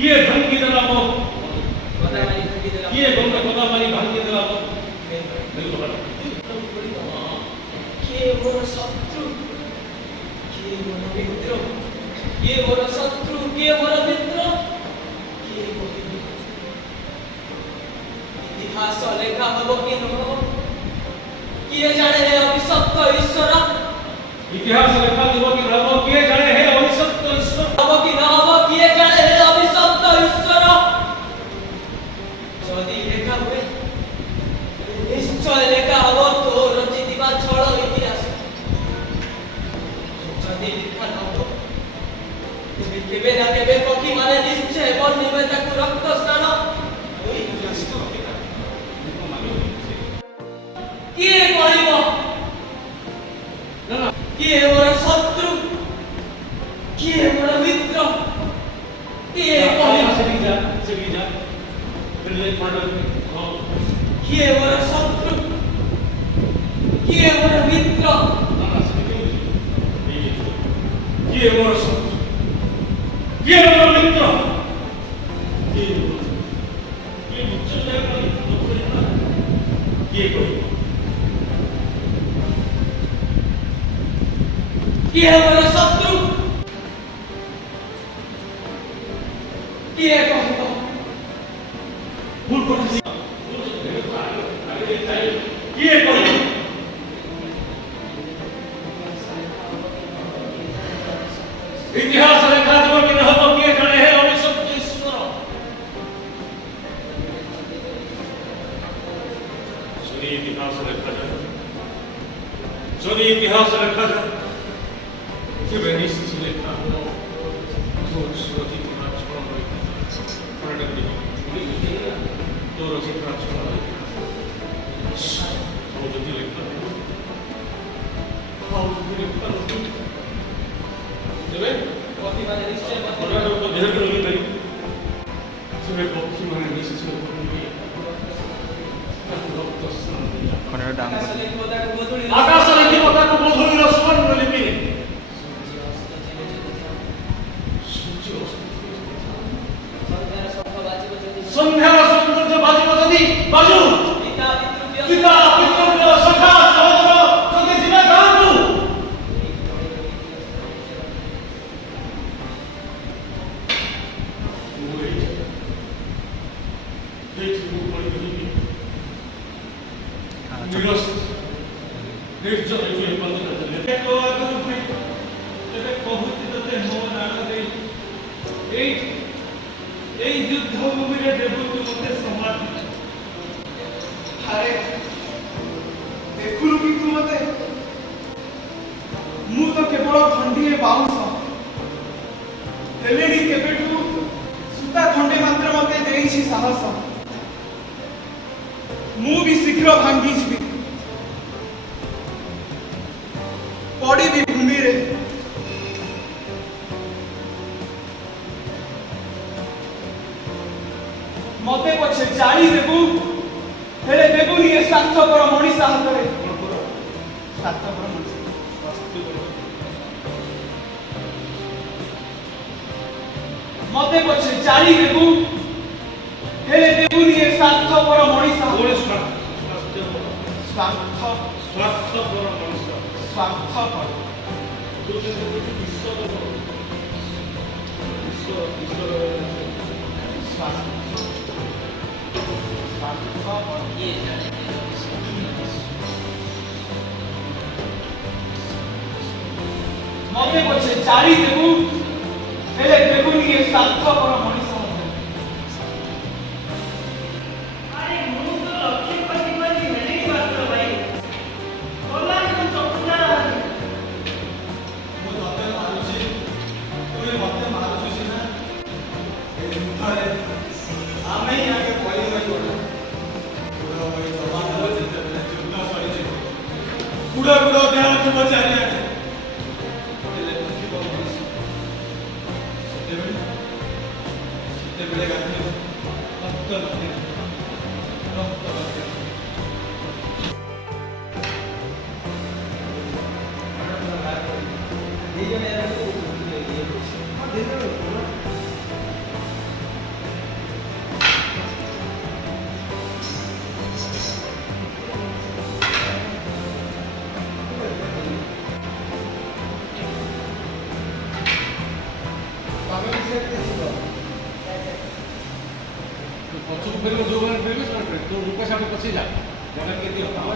किए भांगी देला मो किए गंगा कदा मारी भांगी देला मो किए मोर शत्रु किए मोर मित्र किए मोर शत्रु किए मोर मित्र किए मोर इतिहास लेखा हब कि न किए जाने हे अभिशप्त ईश्वर इतिहास लेखा देव कि न किए जाने हे अभिशप्त ईश्वर हब कि न हब किए जाने हे अभिशप्त ईश्वर जदि लेखा हुए निश्चय लेखा हब तो रचितिबा छल इतिहास जदि लेखा न हो केबे ना केबे पक्षी माने निश्चय बनिबे ताकू रक्त स्नान ओई राष्ट्र किए कहब किए मोर शत्रु किए मोर मित्र किए कहब से भी जा फिर पढ़ो किए मोर शत्रु किए मोर मित्र किए मोर शत्रु किए मोर मित्र किए मुझे किए कोई किए मोर शत्रु किए कहब भूल कर किए कोई इतिहास लेखा देव कि न हब किए जाने हे अभिशप्त ईश्वर सुनी इतिहास लेखा जाए सुनी इतिहास लेखा जाए केबे निश्चित लेखा तो स्वति पुना छल होई प्रणति तो रचित छल होई तो जति लेखा हाउ लेखा जबे पक्षी माने निश्चय बड़ा को देह कर ली नहीं सबे पक्षी माने निश्चय होई खनेर डांग आकाश लेखी पताको गोधूली स्वर्ण लिपि संध्या सौंदर्य बाजिब जदि बाजू पिता पितृव्य सखा सहोदर जदि जिना गांतु निर्जन हुए बंद कर ले तो अगर मैं तेरे बहुत तते हो नाम दे ए युद्ध भूमि रे देबु तू मते समाधि अरे देखुलु कि तू मते मु तो केवल खंडीए बाउंस हेलेडी केबेठू सुता खंडे मात्र मते देइछि साहस मु भी शीघ्र भांगी जिबि पड़ी भी भूमि रे मते पछे जाली देबु हेले देबुनी ए स्वार्थपर मनीषा हातरे स्वार्थपर मनीषा मते पछे जाली देबु हेले देबुनी ए स्वार्थपर मनीषा ओरे स्वार्थ स्वार्थपर मनुष्य स्वार्थपर तो से विश्व स्वार्थपर किए जाने मते पछे जाली देबु हेले देबुनी ए स्वार्थपर मनीषा अरे मुझे तो लक्ष्य पति पति मैंने ही बात कर भाई बोला तुम चौथा मु तते मारुछि तू मते मारुछि सिना ए युद्धरे आमे ही आगे पहिले भाई बोला पूरा भाई जवान हो जते बेले युद्ध सरी जे पूरा पूरा देह के बचारी आगे हेले तुझी बहुत सते बेले गाती रक्त लगे रक्त लगे ପଛକୁ ଫେରିବ ଯୋଉମାନେ ଫେରିବେ ସେମାନେ ଫେରିବେ ତୁ ରୂପା ସାଠୁ ପଛେଇ ଯା ଜାଗା କେତେ ହବ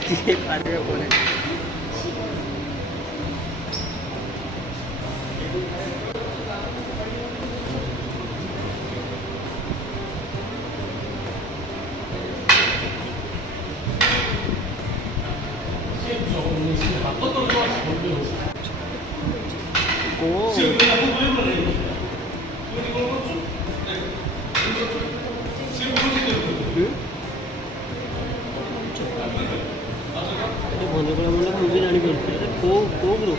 뒤에 발을 보내. Sim, 바꿨던 거 같아요. 오. 지금 내가 한번 해보네. 이거 쭉. 네. 지금 보여주세요. ବନ୍ଦ କଲା ମାନେ ମୁଁ ବି ଜାଣିପାରୁଛି କୋଉ ଗ୍ରୁପ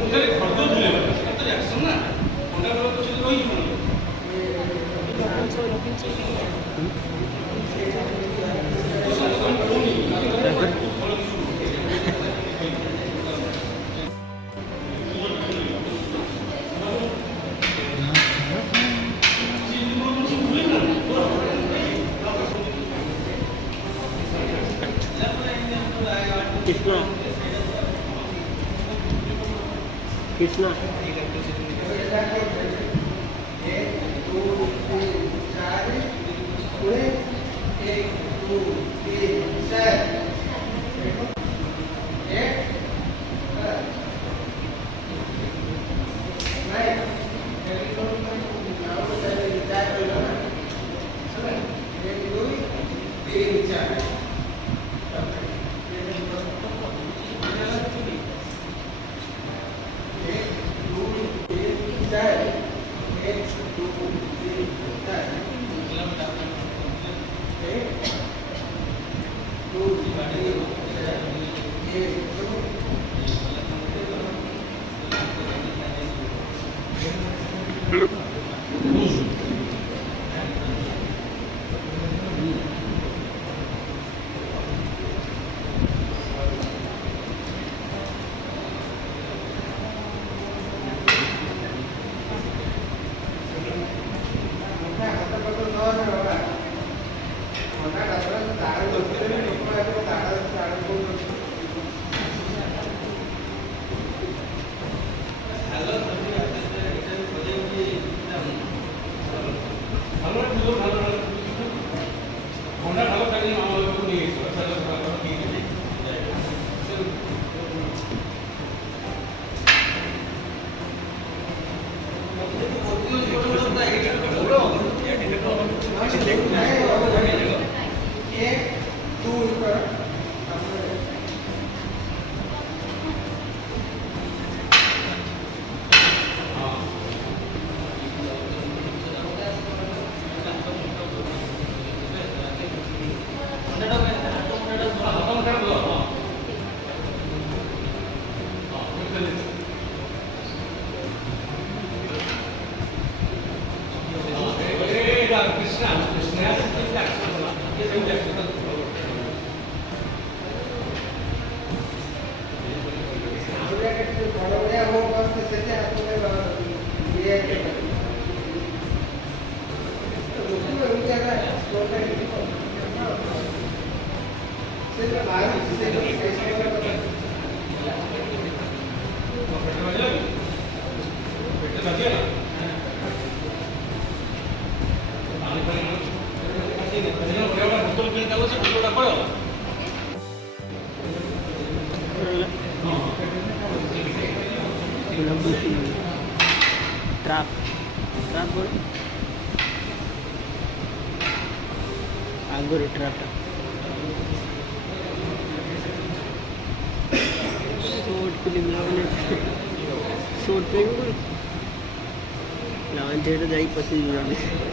근데 걸거든요. 사람들이 약속나. 건강으로 또 지금 ରହି는 कृष्णा ट्रैप ट्रैप बोल आगुरी ट्रैप शॉर्ट फिल्म लावने शॉर्ट फिल्म लावने थे तो जाई पसंद नहीं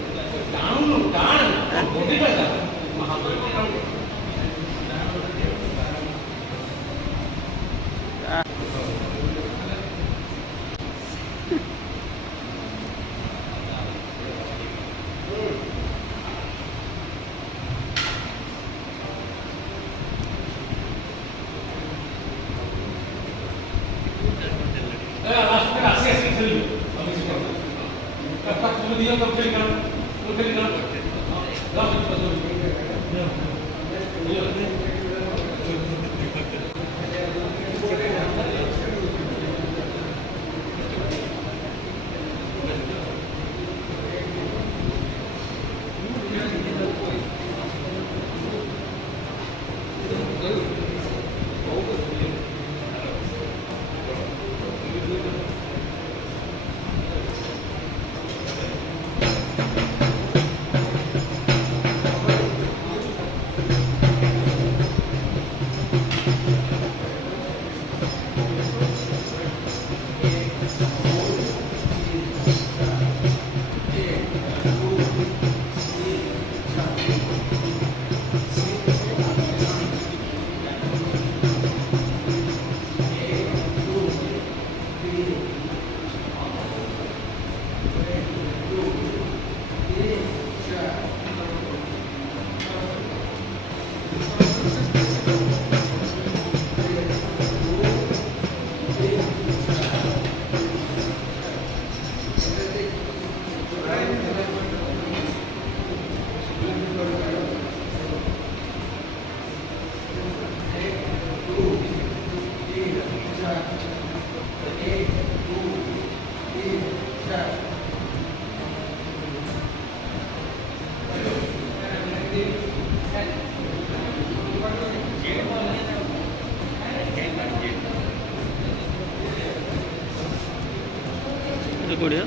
କୋଡ଼ିଏ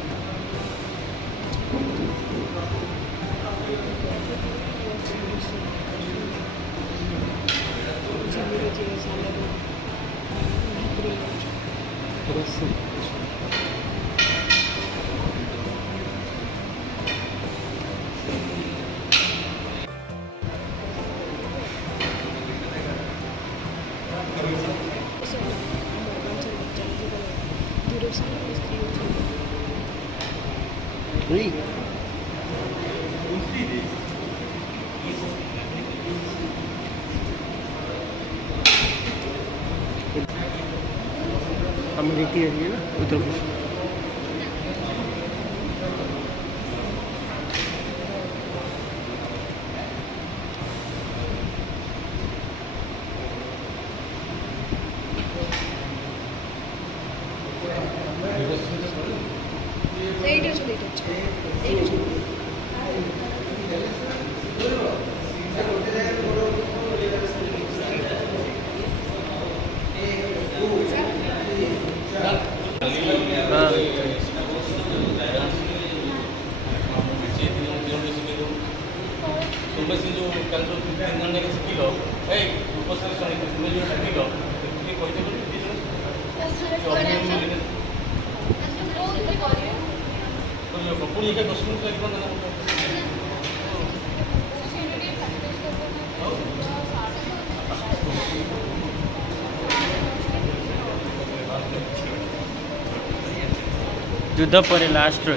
अमेरिकी एरिया ना उत्तर प्रदेश युद्ध पर लास्ट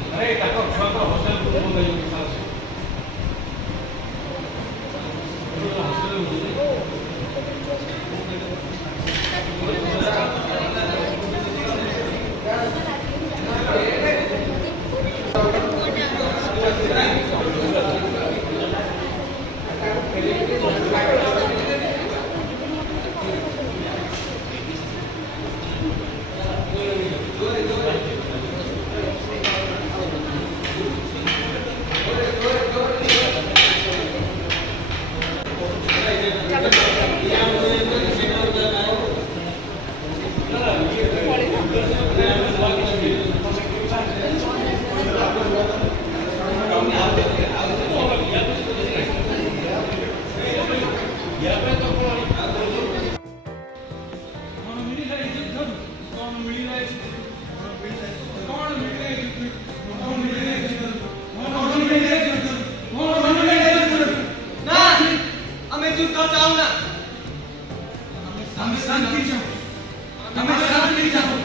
शांति चाहूँ,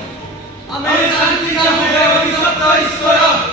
हमें शांति चाहूँ, ईश्वर